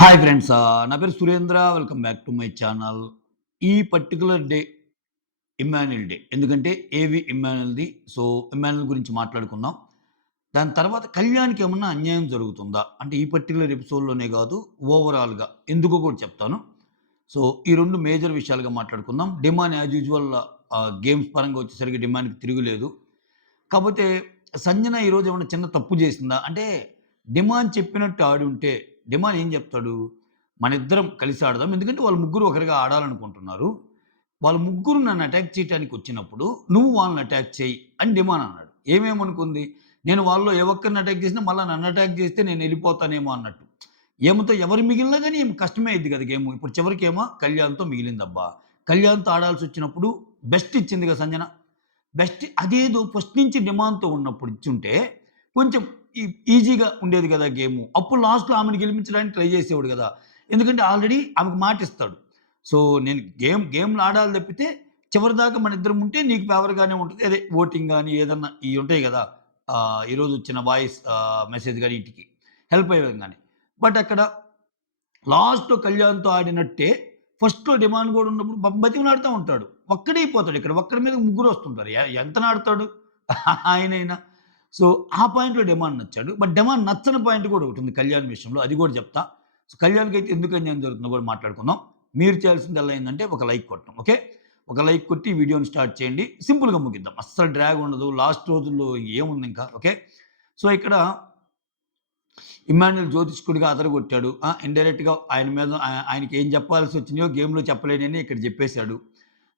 Hi friends. నా పేరు Surendra. Welcome back to my channel. ఈ పర్టిక్యులర్ డే ఇమ్మాన్యుయల్ డే. ఎందుకంటే ఏవి ఇమ్మాన్యుయల్‌ది. సో, ఇమ్మాన్యుయల్ గురించి మాట్లాడుకుందాం. దాని తర్వాత కళ్యాణ్‌కి ఏమన్నా అన్యాయం జరుగుతుందా? అంటే ఈ పర్టిక్యులర్ ఎపిసోడ్‌లోనే కాదు, ఓవరాల్‌గా ఎందుకో కూడా చెప్తాను. సో, ఈ 2 మేజర్ విషయాలుగా మాట్లాడుకుందాం. డిమాండ్ యాజ్ యూజువల్ గేమ్స్ పరంగా వచ్చేసరికి డిమాండ్‌కి తిరుగులేదు. కాపోతే సంజన ఈరోజు ఏమన్నా చిన్న తప్పు చేసిందా? అంటే డిమాండ్ చెప్పినట్టు ఆడుంటే డిమాండ్ ఏం చెప్తాడు? మనిద్దరం కలిసి ఆడదాం. ఎందుకంటే వాళ్ళు ముగ్గురు ఒకరిగా ఆడాలనుకుంటున్నారు. వాళ్ళు ముగ్గురు నన్ను అటాక్ చేయటానికి వచ్చినప్పుడు నువ్వు వాళ్ళని అటాక్ చెయ్యి అని డిమాండ్ అన్నాడు. ఏమేమనుకుంది? నేను వాళ్ళలో ఏ ఒక్కరిని అటాక్ చేసినా మళ్ళా నన్ను అటాక్ చేస్తే నేను ఎళ్ళిపోతానేమో అన్నట్టు. ఏమతో ఎవరు మిగిలినా గాని ఈమె కష్టమే అయ్యిద్ది కదా గేము. ఇప్పుడు చివరికేమో కళ్యాణ్‌తో మిగిలిందబ్బా! కళ్యాణ్‌తో ఆడాల్సొచ్చినప్పుడు బెస్ట్ ఇచ్చిందిగా సంజన. బెస్ట్ అదేదో ఫస్ట్ నుంచి డిమాండ్‌తో ఉన్నప్పుడు ఇచ్చుంటే, కొంచెం ఈ ఈజీగా ఉండేది గదా గేము. అప్పుడు లాస్ట్‌లో ఆమెని గెలిపించడానికి ట్రై చేసేవాడు గదా! ఎందుకంటే ఆల్రెడీ ఆమెకు మాటిస్తాడు. సో, నేను గేమ్‌లు ఆడాలి తప్పితే చివరిదాకా మనిద్దరం ఉంటే నీకు ఫేవర్‌గానే ఉంటది. అదే ఓటింగ్ గాని ఏదన్నా ఇయి ఉంటాయి గదా! ఈరోజు వచ్చిన వాయిస్ మెసేజ్ గాని ఈటికి హెల్ప్ అయ్యే విధంగానే. బట్ అక్కడ లాస్ట్‌లో కళ్యాణ్‌తో ఆడినట్టే ఫస్ట్‌లో డిమాండ్ గూడా ఉన్నప్పుడు బతిమలాడుతా ఉంటాడు. ఒక్కడైపోతాడు ఇక్కడ. ఒక్కడి మీద ముగ్గురొస్తుంటారు. ఎంతనాడతాడు ఆయనైనా. సో, ఆ పాయింట్‌లో డిమాండ్ నచ్చాడు. బట్ డిమాండ్ నచ్చని పాయింట్ గూడా ఒకటుంది కళ్యాణ్ విషయంలో. అది గూడా చెప్తా. సో, కళ్యాణ్‌కైతే ఎందుకు అన్యాయం జరుగుతుందో గూడా మాట్లాడుకుందాం. మీరు చేయాల్సిందల్లా ఏందంటే ఒక లైక్ కొట్టడం. ఓకే. ఒక లైక్ కొట్టి వీడియోని స్టార్ట్ చేయండి. సింపుల్‌గా ముగిద్దాం. అస్సలు డ్రాగ్ ఉండదు. లాస్ట్ రోజుల్లో ఏముందింకా. ఓకే. సో, ఇక్కడ ఇమ్మాన్యుయల్ జ్యోతిష్కుడిగా అదరగొట్టాడు. ఇండైరెక్ట్‌గా ఆయన మీద ఆయనకి ఏం చెప్పాల్సొచ్చినాయో గేమ్‌లో చెప్పలేనని ఇక్కడ జెప్పేసాడు.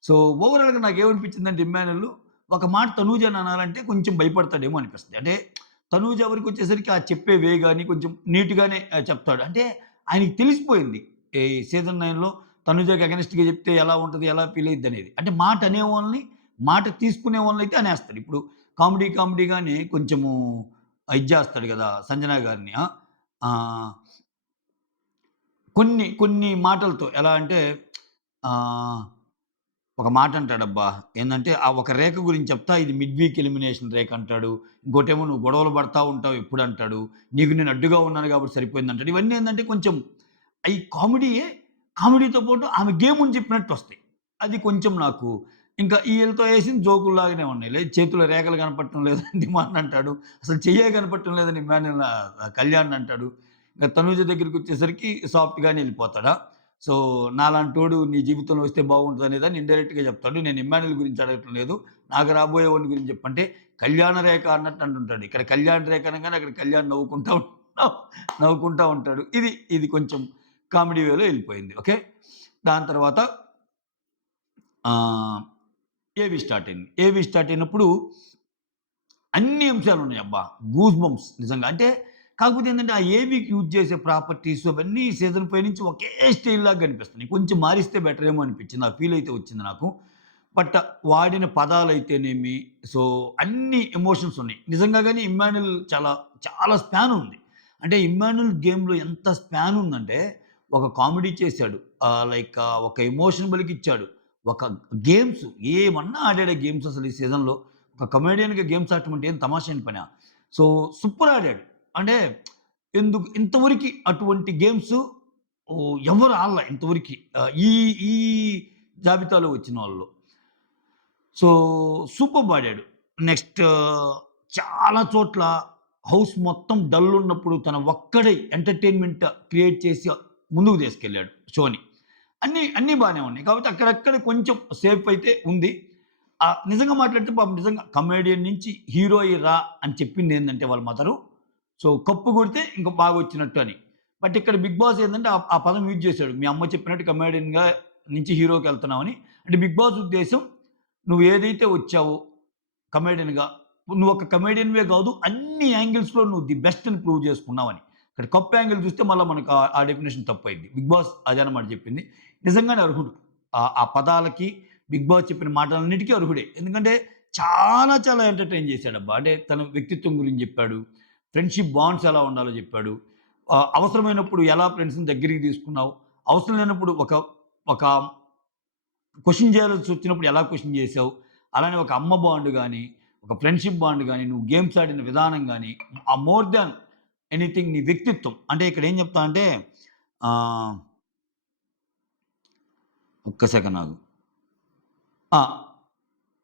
సో, ఓవరాల్‌గా నాకేమనిపించిందంటే ఇమ్మాన్యుయల్ ఒక మాట తనూజని అనాలంటే కొంచెం భయపడతాడేమో అనిపిస్తుంది. అంటే తనూజ వరకొచ్చేసరికి ఆ చెప్పే వే గాని కొంచెం నీట్‌గానే చెప్తాడు. అంటే ఆయనకి తెలిసిపోయింది. ఈ సీజన్ 9లో తనూజకి అగైనెస్ట్‌గా చెప్తే ఎలా ఉంటది? ఎలా ఫీల్ అయిద్దనేది. అంటే మాట అనేవాళ్ళని, మాట తీసుకునే వాళ్ళనైతే అనేస్తాడు. ఇప్పుడు కామెడీగానే కొంచెము ఇది జేస్తాడు గదా! సంజన గారిని. ఆహ్, కొన్ని మాటలతో ఎలా అంటే ఆహ్, ఒక మాట అంటాడబ్బా! ఏందంటే ఆ ఒక రేఖ గురించి చెప్తా ఇది మిడ్ వీక్ ఎలిమినేషన్ రేఖ అంటాడు. ఇంకోటేమో నువ్వు గొడవలు పడతా ఉంటావు ఎప్పుడంటాడు. నీకు నేను అడ్డుగా ఉన్నాను కాబట్టి సరిపోయిందంటాడు. ఇవన్నీ ఏందంటే కొంచెం అయి కామెడీయే. కామెడీతో పాటు ఆమె గేముని చెప్పినట్టొస్తాయి. అది కొంచెం నాకు ఇంకా ఈళ్ళతో ఏసింది జోకుల్లాగానే ఉన్నాయి. లేదు చేతిలో రేఖలు కనపడటం లేదని డిమాండ్ అంటాడు. అసలు చెయ్యే కనపడటం లేదని ఇమ్మాన్యుల్ కళ్యాణ్ అంటాడు. ఇంక తనూజ దగ్గరికొచ్చేసరికి సాఫ్ట్‌గానే ఎళ్ళిపోతాడా? సో, నాలాంటోడు నీ జీవితంలో వస్తే బాగుంటదనేదాన్ని ఇండైరెక్ట్‌గా చెప్తాడు. నేను ఇమ్మాన్యుయల్ గురించి అడగటం లేదు. నాకు రాబోయేవాడిని గురించి చెప్పంటే, కళ్యాణ రేఖ అన్నట్టు అంటుంటాడు. ఇక్కడ కళ్యాణ రేఖ అనంగానే అక్కడ కళ్యాణ్ నవ్వుకుంటా ఉంటాడు. ఇది కొంచెం కామెడీ వేలో ఎళ్ళిపోయింది. ఓకే. దాని తర్వాత ఆహ్, ఏవి స్టార్ట్ అయింది. ఏవి స్టార్ట్ అయినప్పుడు అన్ని అంశాలున్నాయబ్బా! గూస్ బంప్స్ నిజంగా. అంటే కాకపోతే ఏంటంటే, ఆ ఏవీకి యూజ్ చేసే ప్రాపర్టీస్ అవన్నీ సీజన్ 5 నుంచి ఒకే స్టైల్‌లాగా కనిపిస్తున్నాయి. కొంచెం మారిస్తే బెటర్ ఏమో అనిపించింది. ఆ ఫీల్ అయితే వచ్చింది నాకు. బట్ వాడిన పదాలైతేనేమి, సో, అన్ని ఎమోషన్స్ ఉన్నాయి. నిజంగా గాని ఇమ్మాన్యుల్ చాలా స్పాన్ ఉంది. అంటే ఇమ్మాన్యుల్ గేమ్‌లో ఎంత స్పాన్ ఉందంటే, ఒక కామెడీ చేశాడు. ఒక ఎమోషన్ బలికిచ్చాడు. ఒక గేమ్స్ ఏమన్నా ఆడాడు గేమ్స్ అసలు ఈ సీజన్‌లో. ఒక కమెడియన్‌గా గేమ్స్ ఆడటం అంటే ఏం తమాషా అయిన పనా? సో, సూపర్ ఆడాడు. అంటే ఇంతవరకి అటువంటి గేమ్స్ ఎవరు ఆడల ఇంతవరకి. ఈ ఈ జాబితాలో వచ్చిన వాళ్ళలో. సో, సూపర్బ్ ఆడాడు. నెక్స్ట్ చాలా చోట్ల హౌస్ మొత్తం డల్ ఉన్నప్పుడు తన ఒక్కడే ఎంటర్‌టైన్‌మెంట్ క్రియేట్ చేసి ముందుకు తీసుకెళ్ళాడు షోని. అన్నీ బానే ఉన్నాయి. కాకపోతే అక్కడక్కడ కొంచెం సేఫ్ అయితే ఉంది. నిజంగా మాట్లాడితే పాపం నిజంగా కమెడియన్ నుంచి హీరో అయ్యి రా అని చెప్పిందేందంటే వాళ్ళ మదరు. సో, కప్పు కొడితే ఇంక బాగొచ్చినట్టు అని. బట్ ఇక్కడ బిగ్ బాస్ ఏందంటే ఆ పదం యూజ్ చేసాడు. మీ అమ్మ చెప్పినట్టు కమెడియన్‌గా నుంచి హీరోకెళ్తున్నావని. అంటే బిగ్ బాస్ ఉద్దేశ్యం నువ్వు ఏదైతే వచ్చావో కమెడియన్‌గా, నువ్వొక కమెడియన్‌వే కాదు అన్ని యాంగిల్స్‌లో నువ్వు ది బెస్ట్ అని ప్రూవ్ చేసుకున్నావని. ఇక్కడ కప్ యాంగిల్ చూస్తే మళ్ళా మనకు ఆ డెఫినిషన్ తప్పయిద్ది. బిగ్ బాస్ అదనమాట చెప్పింది. నిజంగానే అర్హుడు. ఆ పదాలకి బిగ్ బాస్ చెప్పిన మాటలన్నిటికీ అర్హుడే. ఎందుకంటే చాలా ఎంటర్‌టైన్ చేశాడబ్బా! అంటే తన వ్యక్తిత్వం గురించి చెప్పాడు. ఫ్రెండ్‌షిప్ బాండ్స్ ఎలా ఉండాలో చెప్పాడు. అవసరమైనప్పుడు ఎలా ఫ్రెండ్స్‌ని దగ్గరికి తీసుకున్నావు. అవసరం లేనప్పుడు ఒక ఒక క్వెషన్ చేయాల్సొచ్చినప్పుడు ఎలా క్వెషన్ చేసావు? అలానే ఒక అమ్మ బాండ్ గాని, ఒక ఫ్రెండ్‌షిప్ బాండ్ గాని, నువ్వు గేమ్స్ ఆడిన విధానం గాని, మోర్ దాన్ ఎనీథింగ్ నీ వ్యక్తిత్వం. అంటే ఇక్కడ ఏం చెప్తా అంటే ఒక్క సెకన్ ఆగు. ఆ!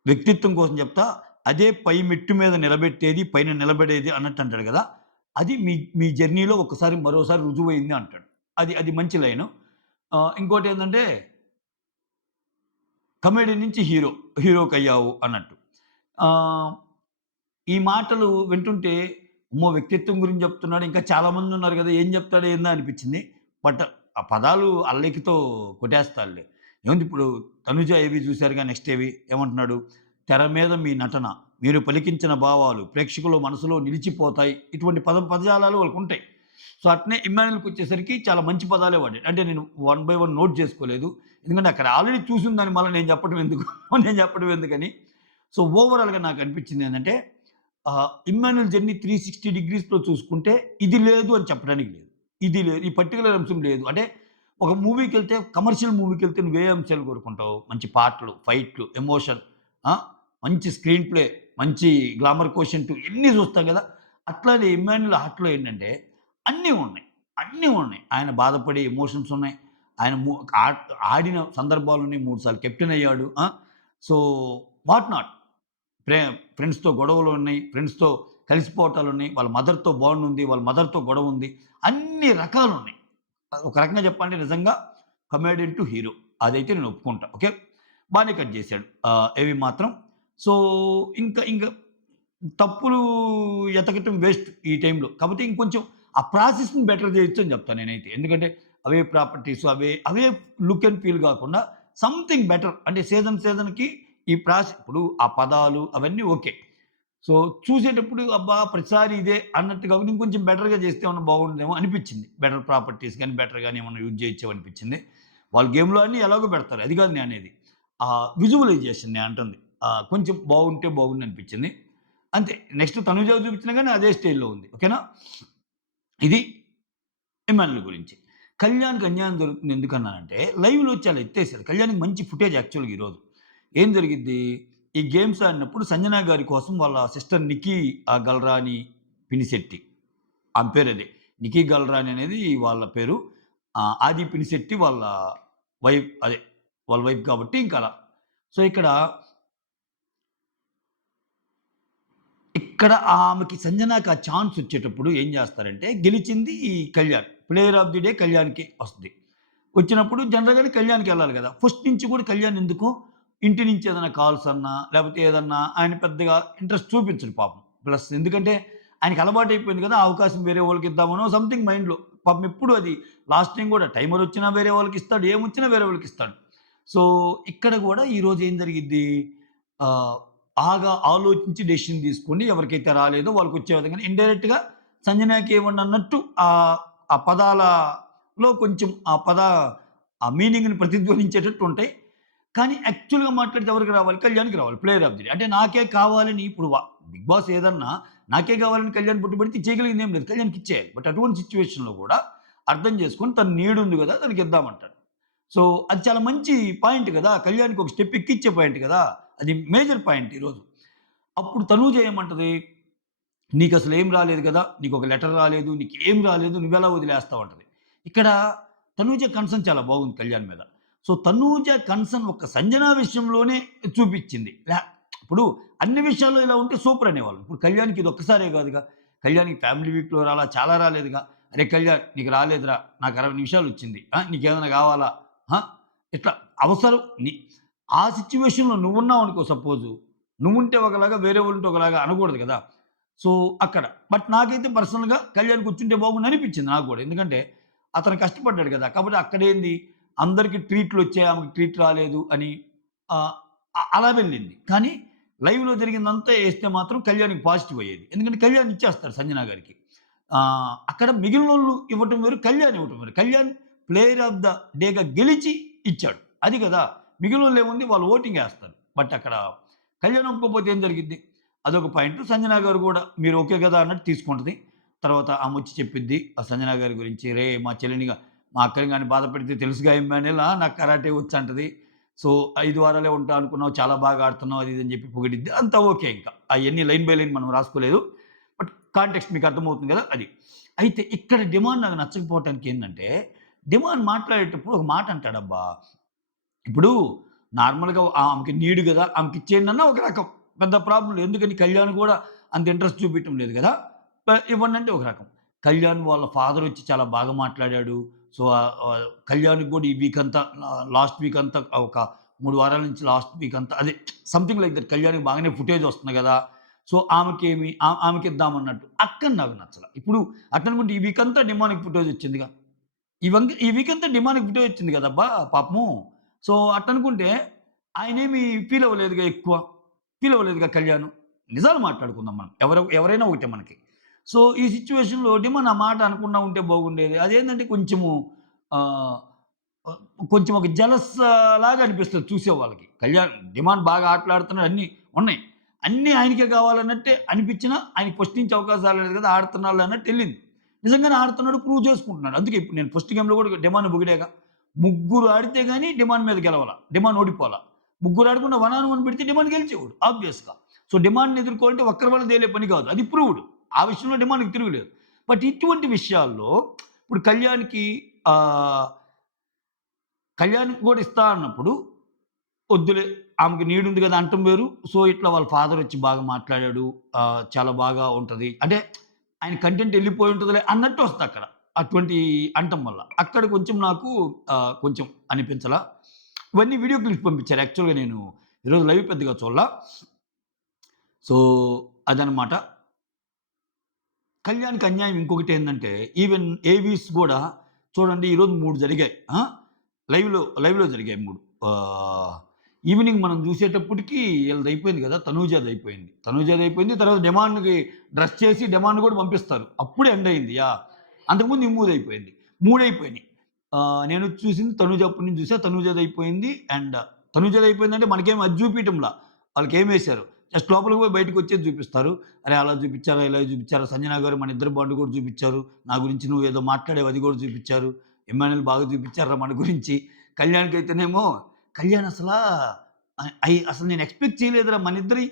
వ్యక్తిత్వం కోసం చెప్తా. అదే పై మెట్టు మీద నిలబెట్టేది, పైన నిలబడేది అన్నట్టు అంటాడు గదా! అది మీ మీ జర్నీలో ఒక్కసారి మరోసారి రుజువయింది అంటాడు. అది అది మంచి లైను. ఇంకోటేందంటే కమెడియన్ నుంచి హీరోకయ్యావు అన్నట్టు. ఆహ్, ఈ మాటలు వింటుంటే, అమ్మో! వ్యక్తిత్వం గురించి చెప్తున్నాడు. ఇంకా చాలామందున్నారు గదా! ఏం చెప్తాడో ఏందో అనిపిచ్చింది. బట్ ఆ పదాలు అల్లెకితో కొట్టేస్తాడులే. ఏముంది ఇప్పుడు 'తనుజ' ఏవి చూసారుగా నెక్స్ట్ ఏవి ఏమంటున్నాడు? తెర మీద మీ నటన, మీరు పలికించిన భావాలు ప్రేక్షకుల మనసులో నిలిచిపోతాయి. ఇటువంటి పదజాలాలు వాళ్ళకుంటాయి. సో, అట్నే 'ఇమ్మాన్యుల్‌కొచ్చేసరికి చాలా మంచి పదాలే వాడాడు. అంటే నేను వన్ బై వన్ నోట్ చేసుకోలేదు. ఎందుకంటే అక్కడ ఆల్రెడీ చూసిన దాన్ని మళ్ళా నేను చెప్పడం ఎందుకు? నేను చెప్పడం ఎందుకని. సో, ఓవరాల్‌గా నాకనిపించిందేంటంటే 'ఇమ్మాన్యుల్ జర్నీ 360 డిగ్రీస్‌లో చూసుకుంటే ఇది లేదు అని చెప్పడానికి లేదు. ఇది లేదు. ఈ పర్టిక్యులర్ అంశం లేదు. అంటే ఒక మూవీకెళ్తే కమర్షియల్ మూవీకెళ్తే నువ్వే అంశాలు కోరుకుంటావు? మంచి పాటలు, ఫైట్‌లు, ఎమోషన్ ఆ! మంచి స్క్రీన్ ప్లే, మంచి గ్లామర్ కోషెంట్ ఇయన్నీ చూస్తాం గదా! అట్లానే 'ఇమ్మాన్యుల్ హార్ట్‌లో' ఏంటంటే అన్నీ ఉన్నాయి. అన్నీ ఉన్నాయి. ఆయన బాధపడే ఎమోషన్స్ ఉన్నాయి. ఆయన ఆడిన సందర్భాలున్నాయి. 3 సార్లు కెప్టెన్ అయ్యాడు. So, what not. ప్రే ఫ్రెండ్స్‌తో గొడవలున్నాయి. ఫ్రెండ్స్‌తో కలిసిపోవటాలున్నాయి. వాళ్ళ మదర్‌తో బాండ్ ఉంది. వాళ్ళ మదర్‌తో గొడవ ఉంది. అన్ని రకాలున్నాయి. ఒక రకంగా చెప్పాలంటే నిజంగా కమెడియన్ టు హీరో. అదైతే నేను ఒప్పుకుంటా. ఓకే. బానే కట్ చేశాడు. ఏవి మాత్రం. సో, ఇంకా తప్పులు ఎతకటం వేస్ట్ ఈ టైంలో. కాపోతే ఇంకొంచెం ఆ ప్రాసెస్‌ని బెటర్ చేయొచ్చు అని చెప్తాను నేనైతే. ఎందుకంటే అవే ప్రాపర్టీస్ అవే లుక్ అండ్ ఫీల్ గాకుండా సంథింగ్ బెటర్ అంటే సీజన్‌కి ఈ ఇప్పుడు ఆ పదాలు అవన్నీ ఓకే. సో, చూసేటప్పుడు అబ్బా! ప్రతిసారి ఇదే అన్నట్టు కాకుండా ఇంకొంచెం బెటర్‌గా చేస్తే ఏమన్నా బాగుండేమో అనిపిచ్చింది. బెటర్ ప్రాపర్టీస్ గాని, బెటర్ గాని ఏమన్నా యూజ్ చేయొచ్చేమో అనిపిచ్చింది. వాళ్ళు గేమ్‌లో అన్నీ ఎలాగో పెడతారు. అది కాదు నేననేది. విజువలైజేషన్ నేనంటుంది. కొంచెం బాగుంటే బాగుండనిపిచ్చింది. అంతే. నెక్స్ట్ 'తనుజాకి' చూపించినా గాని అదే స్టైల్‌లో ఉంది. ఓకేనా? ఇది 'ఇమాన్యుల్' గురించి. 'కళ్యాణ్‌కి' అన్యాయం జరుగుతుంది ఎందుకన్నానంటే, లైవ్‌లో చాలా ఎత్తేసారు. 'కళ్యాణ్‌కి' మంచి ఫుటేజ్ యాక్చువల్‌గా ఈరోజు. ఏం జరిగిద్ది? ఈ గేమ్స్ ఆడినప్పుడు సంజన గారి కోసం వాళ్ళ సిస్టర్ 'నిక్కీ గల్రాని పినిశెట్టి' ఆమె పేరదే. 'నిక్కీ గల్రాని' అనేది వాళ్ళ పేరు. 'ఆది పినిశెట్టి' వాళ్ళ వైఫ్ అదే వాళ్ళ వైఫ్ కాబట్టి ఇంకలా. సో, ఇక్కడ ఆమెకి సంజనాకి ఆ ఛాన్స్ వచ్చేటప్పుడు ఏం చేస్తారంటే, గెలిచింది ఈ Kalyan. Player of the day కళ్యాణ్‌కి వస్తది. వచ్చినప్పుడు జనరల్‌గానే కళ్యాణ్‌కెళ్ళాలి గదా! ఫస్ట్ నుంచి కూడా కళ్యాణ్ ఎందుకో ఇంటి నుంచి ఏదైనా కాల్స్ అన్నా, లేపోతే ఏదన్నా ఆయన పెద్దగా ఇంట్రెస్ట్ చూపించడు పాపం. ప్లస్ ఎందుకంటే ఆయనకి అలవాటయిపోయింది కదా! ఆ అవకాశం వేరే వాళ్ళకిద్దామనో సంథింగ్ మైండ్‌లో. పాపం ఎప్పుడు అది లాస్ట్ టైమ్ కూడా టైమర్ వచ్చినా వేరే వాళ్ళకిస్తాడు. ఏమొచ్చినా వేరే వాళ్ళకిస్తాడు. సో, ఇక్కడ గూడా ఈరోజు ఏం జరిగిద్ది? ఆహ్, బాగా ఆలోచించి డెసిషన్ తీసుకొని ఎవరికైతే రాలేదో వాళ్ళకొచ్చే విధంగానే ఇండైరెక్ట్‌గా సంజనాకి ఇవ్వండి అన్నట్టు ఆ పదాలలో కొంచెం ఆ మీనింగ్‌ని ప్రతిధ్వనించేటట్టు ఉంటాయి. కానీ యాక్చువల్‌గా మాట్లాడితే ఎవరికి రావాలి? కళ్యాణ్‌కి రావాలి. Player of the day. అంటే నాకే కావాలని ఇప్పుడు 'బిగ్ బాస్' ఏదన్నా నాకే కావాలని కళ్యాణ్ పట్టుబడితే చేయగలిగింది ఏం లేదు. కళ్యాణ్‌కి ఇచ్చేయాలి. బట్ అటువంటి సిట్యుయేషన్‌లో కూడా అర్థం చేసుకొని తన నీడ్ ఉంది గదా! తనకి ఇద్దామంటాడు. సో, అది చాలా మంచి పాయింట్ గదా! కళ్యాణ్‌కి ఒక స్టెప్ ఎక్కిచ్చే పాయింట్ గదా! అది మేజర్ పాయింట్ ఈరోజు. అప్పుడు తనూజ ఏమంటది? నీకసలేం రాలేదు గదా! నీకొక లెటర్ రాలేదు. నీకేం రాలేదు. నువ్వెలా వదిలేస్తావంటది. ఇక్కడ తనూజ కన్సర్న్ చాలా బాగుంది కళ్యాణ్ మీద. సో, తనూజ కన్సర్న్ ఒక్క సంజన విషయంలోనే చూపిచ్చింది. ఇప్పుడు అన్ని విషయాల్లో ఇలా ఉంటే సూపర్ అనేవాళ్ళం. ఇప్పుడు కళ్యాణ్‌కి ఇదొక్కసారే గాదుగా. కళ్యాణ్‌కి ఫ్యామిలీ వీక్‌లో చాలా రాలేదుగా. అరే కళ్యాణ్ నీకు రాలేదురా. నాకు 60 నిమిషాలొచ్చింది. నీకేదైనా గావాలా? ఆ! ఇట్లా అవసరం ఆ సిట్యుయేషన్‌లో నువ్వున్నావనుకో సపోజు. నువ్వుంటే ఒకలాగా, వేరే వాళ్ళుంటే ఒకలాగా అనకూడదు గదా! సో, అక్కడ. బట్ నాకైతే పర్సనల్‌గా కళ్యాణ్ కూర్చుంటే బాగుండనిపించింది నాకు గూడా. ఎందుకంటే, అతను కష్టపడ్డాడు గదా! కాబట్టి అక్కడేంది అందరికి ట్రీట్‌లొచ్చాయి. ఆమెకి ట్రీట్ రాలేదు అని ఆహ్, అలా వెళ్ళింది. కానీ లైవ్‌లో జరిగిందంతా ఏస్తే మాత్రం కళ్యాణ్‌కి పాజిటివ్ అయ్యేది. ఎందుకంటే కళ్యాణ్ ఇచ్చేస్తాడు సంజన గారికి. అక్కడ మిగిలినోళ్ళు ఇవ్వటం వేరు, కళ్యాణ్ ఇవ్వటం వేరు. కళ్యాణ్ ప్లేయర్ ఆఫ్ ద డేగా గెలిచి ఇచ్చాడు. అది గదా! మిగిలినోళ్ళేముంది వాళ్ళు ఓటింగేస్తారు. బట్ అక్కడ కళ్యాణ్ ఒప్పుకోకపోతే ఏం జరిగిద్ది? అదొక పాయింట్. సంజన గారు గూడా మీరు ఓకే గదా! అన్నట్టు తీసుకుంటది. తర్వాత ఆమొచ్చి చెప్పిద్ది ఆ సంజన గారి గురించి. "రేయ్! మా చెల్లినిగా మా అక్కని గాని బాధ పెడితే తెలుసుగా ఎమ్మాన్యూల్ నాకు కరాటే వచ్చంటది. సో, 5 వారాలే ఉంటా అనుకున్నావు. చాలా బాగా ఆడుతున్నావు." అది ఇది అని చెప్పి పొగిడిద్ది. అంతా ఓకే ఇంకా. అయన్నీ లైన్ బై లైన్ మనం రాసుకోలేదు. బట్ కాంటెక్స్ట్ మీకు అర్థమవుతుంది గదా! అది. అయితే ఇక్కడ డిమాండ్ నాకు నచ్చకపోవటానికి ఏందంటే, డిమాండ్ మాట్లాడేటప్పుడు ఒక మాట అంటాడబ్బా! ఇప్పుడు నార్మల్‌గా ఆమెకి నీడ్ గదా! ఆమెకిచ్చేయండన్నా ఒక రకం. పెద్ద ప్రాబ్లమ్ లేదు. ఎందుకని కళ్యాణ్ గూడా అంత ఇంట్రెస్ట్ చూపియటం లేదు గదా! ఇవ్వండంటే ఒక రకం. కళ్యాణ్ వాళ్ళ ఫాదరొచ్చి చాలా బాగా మాట్లాడాడు. సో, కళ్యాణ్‌కి గూడా ఈ వీక్ అంతా లాస్ట్ వీక్ అంతా ఒక 3 వారాల నుంచి లాస్ట్ వీక్ అంతా అదే సంథింగ్ లైక్ దట్ కళ్యాణ్‌కి బాగానే ఫుటేజ్ వస్తుంది గదా! సో, ఆమెకేమి ఆమెకిద్దామన్నట్టు. అక్కడ నాకు నచ్చల. ఇప్పుడు అట్లనుకుంటే ఈ వీక్ అంతా డిమాండ్‌కి ఫుటేజ్ వచ్చిందిగా. ఈ వీకంతా డిమాండ్‌కి ఫుటేజ్ వచ్చింది గదబ్బా! పాపము. సో, అట్టనుకుంటే ఆయనేమి ఫీల్ అవ్వలేదుగా ఎక్కువ. ఫీల్ అవ్వలేదుగా కళ్యాణ్. నిజాలు మాట్లాడుకుందాం మనం. ఎవరైనా ఒకటే మనకి. సో, ఈ సిట్యుయేషన్‌లో డిమాండ్ ఆ మాట అనకుండా ఉంటే బాగుండేది. అదేంటంటే కొంచెము ఆహ్, కొంచెం ఒక జలస్ లాగా అనిపిస్తది చూసేవాళ్ళకి. కళ్యాణ్ డిమాండ్ బాగా ఆటలాడుతున్నాడు అన్నీ ఉన్నాయి. అన్నీ ఆయనకే కావాలన్నట్టే అనిపించినా ఆయనకి ఫస్ట్ నుంచి అవకాశాలు లేదు కదా! ఆడుతున్నాడులే అన్నట్టు ఎళ్ళింది. నిజంగానే ఆడుతున్నాడు. ప్రూవ్ చేసుకుంటున్నాడు. అందుకే ఇప్పుడు నేను ఫస్ట్ గేమ్‌లో కూడా డిమాండ్‌ని పొగిడాగా. ముగ్గురు ఆడితే గాని డిమాండ్ మీద గెలవల. డిమాండ్ ఓడిపోలా. ముగ్గురు ఆడకుండా వన్ ఆన్ వన్ పెడితే డిమాండ్ గెలిచేవాడు ఆబ్వియస్‌గా. సో, డిమాండ్‌ని ఎదుర్కోవాలంటే ఒక్కరి వల్ల తేలే పని కాదు. అది ప్రూవ్డ్. ఆ విషయంలో డిమాండ్‌కి తిరుగులేదు. బట్ ఇటువంటి విషయాల్లో ఇప్పుడు ఆహ్, కళ్యాణ్‌కి కూడా ఇస్తా అన్నప్పుడు వద్దులే ఆమెకి నీడుంది కదా! అనటం వేరు. సో, ఇట్లా వాళ్ళ ఫాదరొచ్చి బాగా మాట్లాడాడు. చాలా బాగా ఉంటది. అంటే ఆయన కంటెంట్ ఎళ్ళిపోయి ఉంటదిలే అన్నట్టు వస్తదక్కడ. అటువంటి అనటం వల్ల. అక్కడ కొంచెం నాకు కొంచెం అనిపించలా. ఇవన్నీ వీడియో క్లిప్స్ పంపించారు. యాక్చువల్‌గా నేను ఈరోజు లైవ్ పెద్దగా చూడలా. సో, అదనమాట. కళ్యాణ్‌కి అన్యాయం ఇంకొకటేందంటే ఈవెన్ ఏవీస్ గూడా చూడండి ఈరోజు 3 జరిగాయి. లైవ్‌లో జరిగాయి 3. ఈవినింగ్ మనం జూసేటప్పటికి ఈళ్ళదయిపోయింది గదా! తనూజాదయిపోయింది. తర్వాత డిమాండ్‌కి డ్రెస్ చేసి డిమాండ్ గూడా పంపిస్తారు. అప్పుడు ఎండ్ అయింది. అంతకుముందు ఈ 3 అయిపోయింది. 3 అయిపోయినాయి. నేను చూసింది తనూజ అప్పటి నుంచి చూసా. తనూజదయిపోయింది. తనూజదయిపోయిందంటే మనకేమి అది జూపియటంలా. వాళ్ళకేమేశారు జస్ట్ లోపలికి పోయి బయటకొచ్చేది జూపిస్తారు. అరే! అలా జూపిచ్చారా, ఇలా జూపిచ్చారా, సంజన గారు మన ఇద్దరి బాండ్ గూడా జూపిచ్చారు. నా గురించి నువ్వేదో మాట్లాడావు అది గూడా జూపిచ్చారు. ఇమ్మాన్యుల్ బాగా జూపిచ్చార్రా మన గురించి. కళ్యాణ్‌కైతేనేమో కళ్యాణ్ అసలు నేను ఎక్స్‌పెక్ట్ చేయలేదురా మనిద్దరి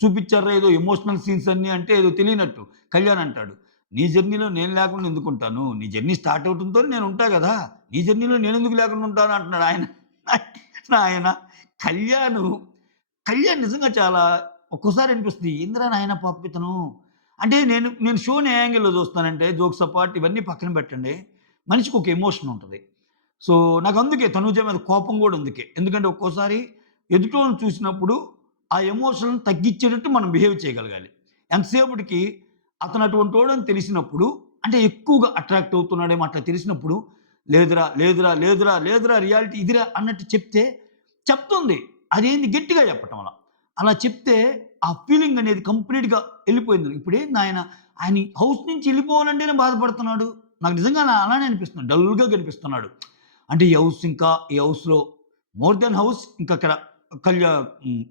చూపిచ్చార్రా ఏదో ఎమోషనల్ సీన్స్ అన్నీ అంటే ఏదో తెలియనట్టు. కళ్యాణ్ అంటాడు. నీ జర్నీలో నేను లేకుండా ఎందుకుంటాను? నీ జర్నీ స్టార్ట్ అవ్వటంతోనే నేనుంటా గదా! నీ జర్నీలో నేనెందుకు లేకుండా ఉంటాను అంటున్నాడు ఆయన. నాయన కళ్యాణు కళ్యాణ్ నిజంగా చాలా ఒక్కోసారి అనిపిస్తుంది. ఏందిరా నాయన పాపం ఇతను. అంటే నేను నేను షోని ఏ యాంగిల్‌లో చూస్తానంటే జోక్స్ అపార్ట్ ఇవన్నీ పక్కన పెట్టండి. మనిషికి ఒక ఎమోషన్ ఉంటది. సో, నాకందుకే తనూజ మీద కోపం గూడా అందుకే. ఎందుకంటే ఒక్కోసారి ఎదుటోళ్ళని చూసినప్పుడు ఆ ఎమోషన్ తగ్గిచ్చేటట్టు మనం బిహేవ్ చేయగలగాలి. ఎంతసేపటికి అతను అటువంటోడని తెలిసినప్పుడు అంటే ఎక్కువగా అట్రాక్ట్ అవుతున్నాడేమో అట్లా తెలిసినప్పుడు లేదురా, లేదురా, లేదురా, లేదురా రియాలిటీ ఇదిరా అన్నట్టు చెప్తే చెప్తుంది. అదేంది గట్టిగా చెప్పటం అలా. అలా చెప్తే ఆ ఫీలింగ్ అనేది కంప్లీట్‌గా ఎళ్ళిపోయింది. ఇప్పుడేంది ఆయన హౌస్ నుంచి ఎళ్ళిపోవాలంటేనే బాధపడుతున్నాడు. నాకు నిజంగా అలానే అనిపిస్తుంది. డల్‌గా కనిపిస్తున్నాడు. అంటే ఈ హౌస్‌లో మోర్ దెన్ హౌస్ ఇంకక్కడ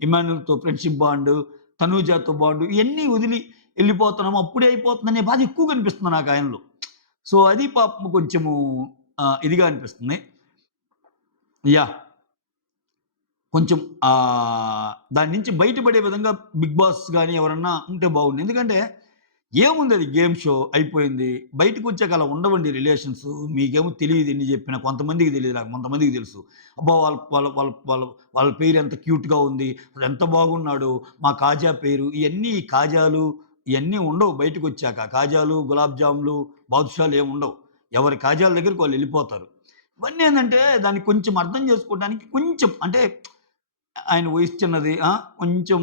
ఇమాన్యుల్‌తో ఫ్రెండ్‌షిప్ బాండ్, తనూజాతో బాండ్ ఇయన్నీ వదిలి ఎళ్ళిపోతున్నాము. అప్పుడే అయిపోతుందనే బాధ ఎక్కువ కనిపిస్తుంది నాకు ఆయనలో. సో, అది పాపం కొంచెము ఇదిగా అనిపిస్తుంది. యాహ్! కొంచెం దాని నుంచి బయటపడే విధంగా 'బిగ్ బాస్' గాని ఎవరన్నా ఉంటే బాగుండు. ఎందుకంటే ఏముందది గేమ్ షో అయిపోయింది. బయటకొచ్చాక అలా ఉండవండి రిలేషన్స్. మీకేమో తెలీదు ఎన్ని జెప్పినా. కొంతమందికి తెలీదు. నాకు కొంతమందికి తెలుసు. అబ్బా! వాళ్ళ వాళ్ళ వాళ్ళ వాళ్ళ వాళ్ళ పేరు ఎంత క్యూట్‌గా ఉంది. ఎంత బాగున్నాడో. మా కాజా పేరు ఇయన్నీ కాజాలు ఇయన్నీ ఉండవు బయటకొచ్చాక. కాజాలు, గులాబ్ జాములు, బాదుషాలు ఏముండవు. ఎవరి కాజాల దగ్గరికి వాళ్ళెళ్ళిపోతారు. ఇవన్నీ ఏందంటే దాన్ని కొంచెం అర్థం చేసుకోవడానికి కొంచెం అంటే ఆయన వయసు చిన్నది. కొంచెం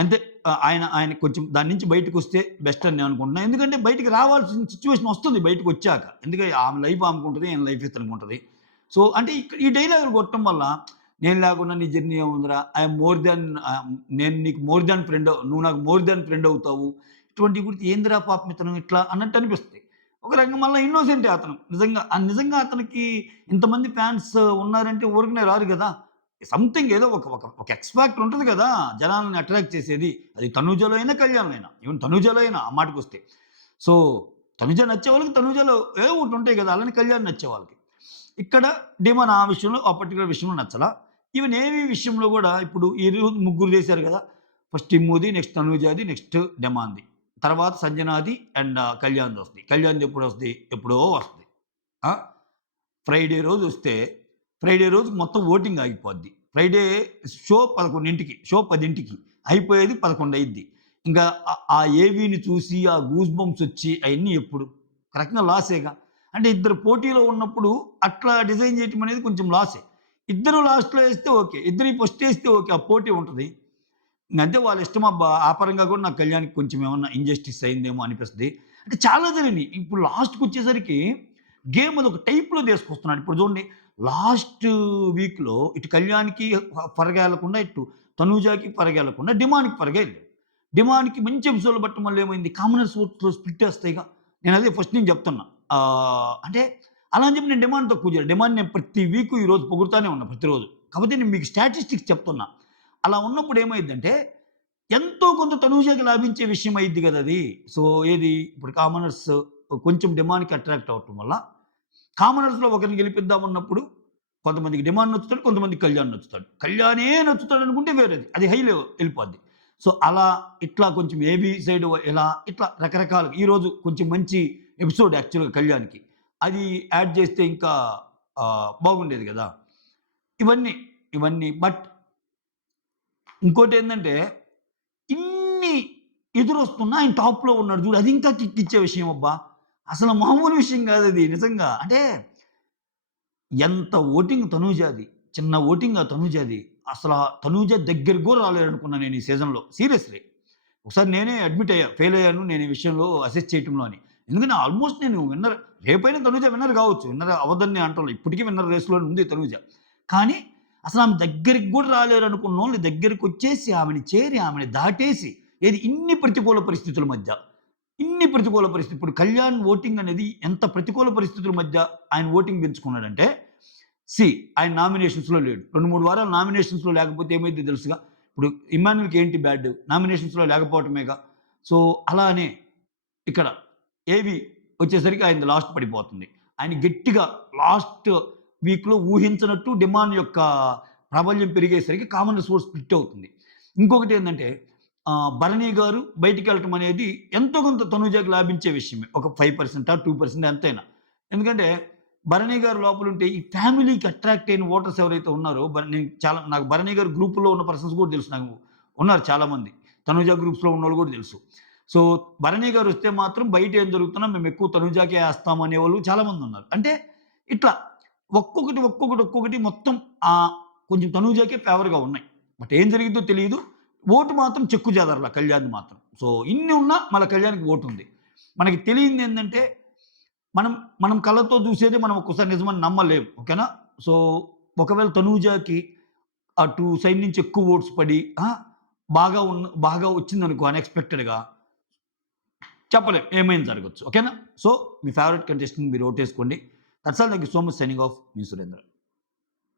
అంతే. ఆయన ఆయన కొంచెం దాని నుంచి బయటకొస్తే బెస్ట్ అని నేను అనుకుంటున్నా. ఎందుకంటే బయటికి రావాల్సిన సిట్యుయేషన్ వస్తుంది బయటకొచ్చాక. ఎందుకంటే ఆమె లైఫ్ ఆమెకుంటది. ఈయన లైఫ్ ఇతనికుంటది. సో, అంటే ఈ డైలాగులు కొట్టడం వల్ల నేను లేకుండా నీ జర్నీ ఏముందిరా? ఐయామ్ మోర్ దాన్ నేను నీకు మోర్ దాన్ ఫ్రెండ్ నువ్వు నాకు మోర్ దాన్ ఫ్రెండ్ అవుతావు. ఇటువంటివి గురించి ఏందిరా పాపం ఇతను ఇట్లా అన్నట్టు అనిపిస్తాయి. ఒక రకంగా మళ్ళా ఇన్నోసెంటే అతను. నిజంగా అతనికి ఇంతమంది ఫ్యాన్స్ ఉన్నారంటే ఊరికనే రారు గదా! సంథింగ్ ఏదో ఒక ఒక ఒక ఎక్స్ ఫ్యాక్టర్ ఉంటది గదా! జనాల్ని అట్రాక్ట్ చేసేది. అది తనూజలో అయినా, కళ్యాణ్‌లో అయినా. ఈవెన్ తనూజలో అయినా ఆ మాటకొస్తే. సో, తనుజ నచ్చేవాళ్ళకి తనూజలో ఏవో ఒకటుంటాయి గదా! అలానే కళ్యాణ్ నచ్చేవాళ్ళకి. ఇక్కడ డీమన్ ఆ విషయంలో ఆ పర్టిక్యులర్ విషయంలో నచ్చలా. ఈవెన్ ఏవి విషయంలో గూడా ఇప్పుడు ఈరోజు ముగ్గురు చేశారు గదా! ఫస్ట్ ఇమ్ముది, నెక్స్ట్ తనూజాది, నెక్స్ట్ డెమాన్‌ది. తర్వాత సంజనాది అండ్ కళ్యాణ్‌దొస్తది. కళ్యాణ్‌ది ఎప్పుడొస్తది? ఎప్పుడో వస్తది. ఆ! ఫ్రైడే రోజొస్తే, ఫ్రైడే రోజు మొత్తం ఓటింగ్ ఆగిపోద్ది. ఫ్రైడే షో 11కి, షో 10కి అయిపోయేది 11 అయ్యిద్ది. ఇంకా ఆ ఏవీని చూసి, ఆ గూస్ బంప్స్ వచ్చి అయన్నీ ఎప్పుడు? ఒక రకంగా లాసేగా. అంటే ఇద్దరు పోటీలో ఉన్నప్పుడు అట్లా డిజైన్ చేయటం అనేది కొంచెం లాసే. ఇద్దరు లాస్ట్‌లో ఏస్తే ఓకే. ఇద్దరియి ఫస్ట్ ఏస్తే ఓకే. ఆ పోటీ ఉంటది. ఇంగంతే వాళ్ళ ఇష్టం అబ్బా! ఆ పరంగా కూడా నాకు కళ్యాణ్‌కి కొంచెం ఏమన్నా ఇంజస్టిస్ అయిందేమో అనిపిస్తది. అంటే చాలా జరిగినియి. ఇప్పుడు లాస్ట్‌కొచ్చేసరికి గేమ్ అదొక టైప్‌లో తీసుకొస్తున్నాడు. ఇప్పుడు చూడండి లాస్ట్ వీక్‌లో ఇటు కళ్యాణ్‌కి పరగాలకుండా, ఇటు తనూజాకి పరగాలకుండా డిమాండ్‌కి పరగాయెళ్ళాడు. డిమాండ్‌కి మంచి ఎపిసోడ్‌లు పట్టడం వల్ల ఏమైంది కామనర్స్ ఓట్స్‌లో స్ప్లిట్ ఏస్తాయిగా. నేనదే ఫస్ట్ నుంచి చెప్తున్నా. అంటే అలా అని చెప్పి నేను డిమాండ్ తక్కువ చేయను. డిమాండ్ నేను ప్రతి వీకు ఈరోజు పొగుడుతానే ఉన్నా ప్రతిరోజు. కాకపోతే నేను మీకు స్టాటిస్టిక్స్ చెప్తున్నా. అలా ఉన్నప్పుడు ఏమైద్దంటే, ఎంతో కొంత తనూజకి లాభించే విషయం అయ్యిద్ది గదా! అది. సో, ఏది ఇప్పుడు కామనర్స్ కొంచెం డిమాండ్‌కి అట్రాక్ట్ అవ్వటం వల్ల, కామనర్స్‌లో ఒకరిని గెలిపిద్దామన్నప్పుడు కొంతమందికి డిమాండ్ నచ్చుతాడు, కొంతమందికి కళ్యాణ్ నచ్చుతాడు. కళ్యాణే నచ్చుతాడనుకుంటే వేరేది. అది హైలో ఎళ్ళిపోద్ది. సో, అలా ఇట్లా కొంచెం ఏబీ సైడ్ ఇలా ఇట్లా రకరకాలుగా ఈరోజు కొంచెం మంచి ఎపిసోడ్ యాక్చువల్‌గా కళ్యాణ్‌కి. అది యాడ్ చేస్తే ఇంకా బాగుండేది గదా! ఇవన్నీ, ఇవన్నీ బట్ ఇంకోటేందంటే, ఇన్ని ఎదురొస్తున్నా ఆయన టాప్‌లో ఉన్నాడు జూడు. అది ఇంకా కిక్కిచ్చే విషయం అబ్బా! అసలు మామూలు విషయం గాదది నిజంగా. అంటే ఎంత ఓటింగ్ తనూజాది. చిన్న ఓటింగ్ ఆ తనూజాది. అసల తనూజ దగ్గరికి గూడా రాలేరనుకున్నా నేను ఈ సీజన్‌లో. సీరియస్‌లీ. ఒకసారి నేనే అడ్మిట్ అయ్యా. ఫెయిల్ అయ్యాను నేను ఈ విషయంలో అసెస్ చేయటంలో అని. ఎందుకంటే ఆల్మోస్ట్ నేను విన్నర్ రేపైనా తనూజ విన్నర్ గావచ్చు. విన్నర్ అవ్వదని నేను అంటంలే. ఇప్పటికి విన్నర్ రేస్‌లోనే ఉంది తనూజ. కానీ అసలు ఆమె దగ్గరికి గూడా రాలేరనుకున్నోళ్ళు దగ్గరికొచ్చేసి ఆమెని చేరి, ఆమెని దాటేసి ఏది ఇన్ని ప్రతికూల పరిస్థితుల మధ్య, ఇన్ని ప్రతికూల పరిస్థితి ఇప్పుడు కళ్యాణ్ ఓటింగ్ అనేది ఎంత ప్రతికూల పరిస్థితుల మధ్య ఆయన ఓటింగ్ పెంచుకున్నాడంటే, ఆయన నామినేషన్స్‌లో లేడు. 2, 3 వారాలు నామినేషన్స్‌లో లేకపోతే ఏమైద్దో తెలుసుగా. ఇప్పుడు ఇమ్మాన్యుల్‌కి ఏంటి బ్యాడ్? నామినేషన్స్‌లో లేకపోవటమేగా. సో, అలానే ఇక్కడ ఏవి వచ్చేసరికి ఆయనది లాస్ట్ పడిపోతుంది. ఆయన గట్టిగా లాస్ట్ వీక్‌లో ఊహించనట్టు డిమాండ్ యొక్క ప్రాబల్యం పెరిగేసరికి కామన్ రిసోర్స్ స్ప్లిట్ అవుతుంది. ఇంకొకటేందంటే భరణి గారు బయటికెళ్ళటం అనేది ఎంతో కొంత తనూజకి లాభించే విషయమే. ఒక 5% 2% ఎంతైనా. ఎందుకంటే భరణి గారు లోపలుంటే ఈ ఫ్యామిలీకి అట్రాక్ట్ అయిన ఓటర్స్ ఎవరైతే ఉన్నారో నాకు భరణి గారు గ్రూప్‌లో ఉన్న పర్సన్స్ కూడా తెలుసు నాకు. ఉన్నారు చాలామంది. తనూజ గ్రూప్స్‌లో ఉన్నోళ్ళు కూడా తెలుసు. సో, భరణి గారొస్తే మాత్రం బయట ఏం జరుగుతున్నా మేమెక్కువ తనూజాకే ఏస్తాం అనేవాళ్ళు చాలామందున్నారు. అంటే ఇట్లా ఒక్కొక్కటి మొత్తం కొంచెం తనూజాకే ఫేవర్‌గా ఉన్నాయి. బట్ ఏం జరిగిద్దో తెలీదు. ఓటు మాత్రం చెక్కు చెదరల కళ్యాణ్‌ది మాత్రం. సో, ఇన్ని ఉన్నా మళ్ళా కళ్యాణ్‌కి ఓటుంది. మనకి తెలియందేందంటే మనం మనం కళ్ళతో చూసేది మనం ఒక్కోసారి నిజమని నమ్మలేం. ఓకేనా? సో, ఒకవేళ తనూజాకి అటు సైడ్ నుంచి ఎక్కువ ఓట్స్ పడి బాగా వచ్చిందనుకో అన్‌ఎక్స్‌పెక్టెడ్‌గా చెప్పలేం. ఏమైనా జరగొచ్చు. ఓకేనా? సో, మీ ఫేవరెట్ కంటెస్టెంట్‌కి మీరు ఓటేసుకోండి. That's all. Thank you so much. Signing off. మీ సురేంద్ర.